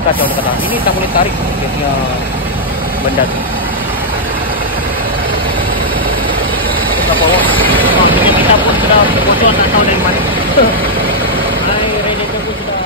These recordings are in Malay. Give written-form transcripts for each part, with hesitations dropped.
mesti kacau dekat dalam. Ini tak boleh tarik dia punya benda tu. Dekat bawah. Maksudnya kita pun sudah bocor tak tahu dari mana. Air radiator pun sudah.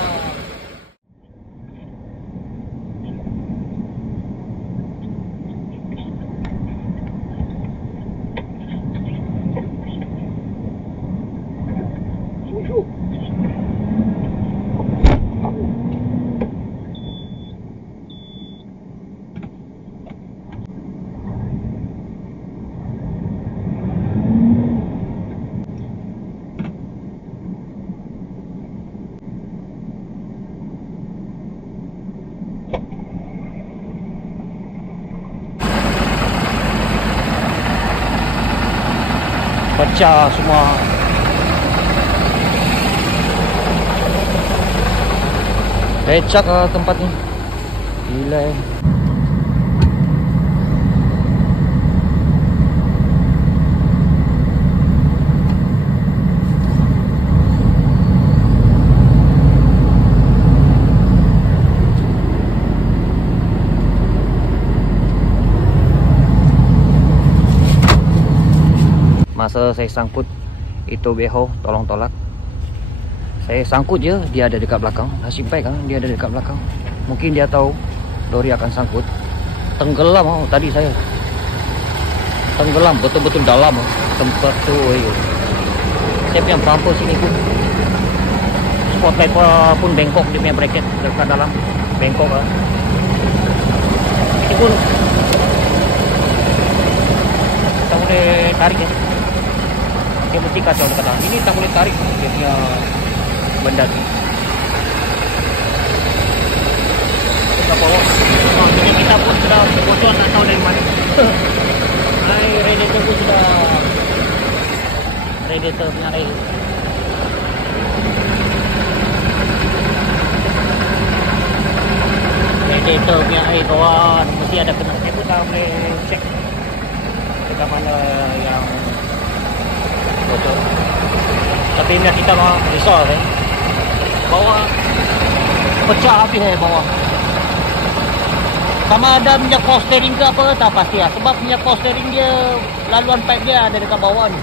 Pecah semua. Lecak lah tempat ni. Gila Masa saya sangkut itu beho, tolong tolak. Saya sangkut je, dia ada dekat belakang. Nasib baik kan, dia ada dekat belakang. Mungkin dia tahu lori akan sangkut. Tenggelam tadi saya. Tenggelam betul-betul dalam tempat tu. Saya punya bumper sini pun spotlight pun bengkok, dia punya bracket dekat dalam bengkok lah. Ini pun tak boleh tarik ya. Dia mesti kacau dekat dalam. Ini tak boleh tarik dia punya benda tu. Dekat bawah. Maksudnya kita pun sudah bocor tak tahu dari mana. Air radiator pun sudah. Radiator punya air. Radiator punya air kawan. Mesti ada kena. Saya pun tak boleh cek dekat mana yang bocor. Tapi ini kita mau risau kan. Bawah pecah habis bawah. Sama ada minyak power steering ke apa tak pasti lah. Sebab minyak power steering dia laluan pipe dia ada dekat bawah ni.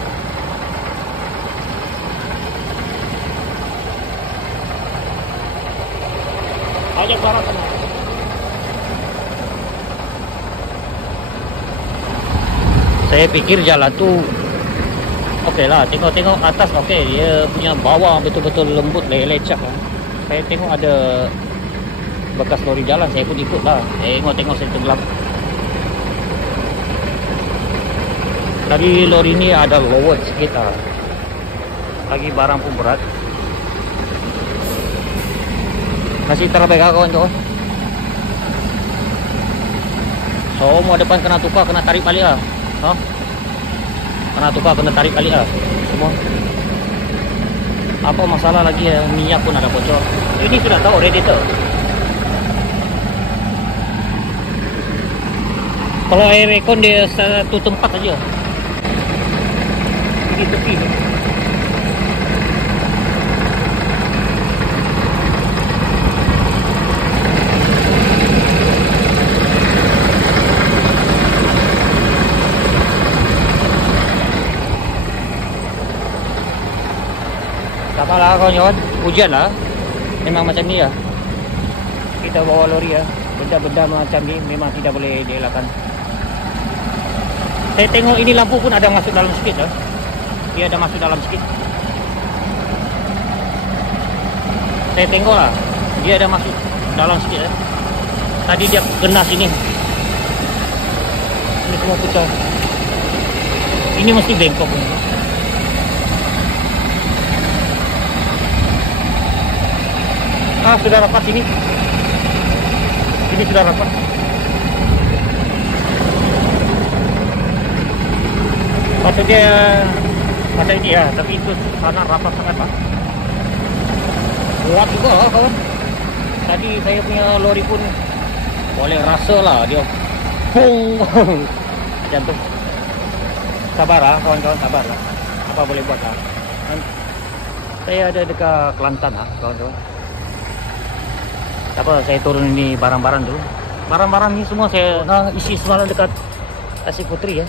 Ajak barang sana. Saya pikir jalan tu okey lah, tengok-tengok atas okey, dia punya bawah betul-betul lembut, lecak lah. Saya tengok ada bekas lori jalan, saya pun ikut lah. Tengok saya tenggelam. Tadi lori ni ada lowered sikit lah. Lagi barang pun berat. Masih terbaik lah kawan-kawan. Semua depan kena tukar, kena tarik balik lah. Kena tukar, kena tarik balik lah semua. Apa masalah lagi ya, minyak pun ada bocor. Ini sudah tahu radiator. Kalau air aircon dia satu tempat aja. Di tepi ni. Sabarlah kawan-kawan, hujan lah. Memang macam ni lah. Kita bawa lori lah. Benda-benda macam ni memang tidak boleh dielakkan. Saya tengok ini lampu pun ada masuk dalam sikit lah. Dia ada masuk dalam sikit. Saya tengok lah, dia ada masuk dalam sikit lah. Tadi dia kena sini. Ini semua pecah. Ini mesti bengkok ni. Sudah rapat sini. Ini sudah rapat. Maksudnya macam ini ya, tapi itu sana rapat sangat pak. Kuat juga kawan. Tadi saya punya lori pun boleh rasa lah dia. Pung. Jantung. Sabar lah kawan-kawan, sabar lah. Apa boleh buat lah. Saya ada dekat Kelantan lah kawan-kawan. apa saya turun ini barang-barang dulu. Barang-barang ini semua saya isi semalam dekat Asih Putri ya.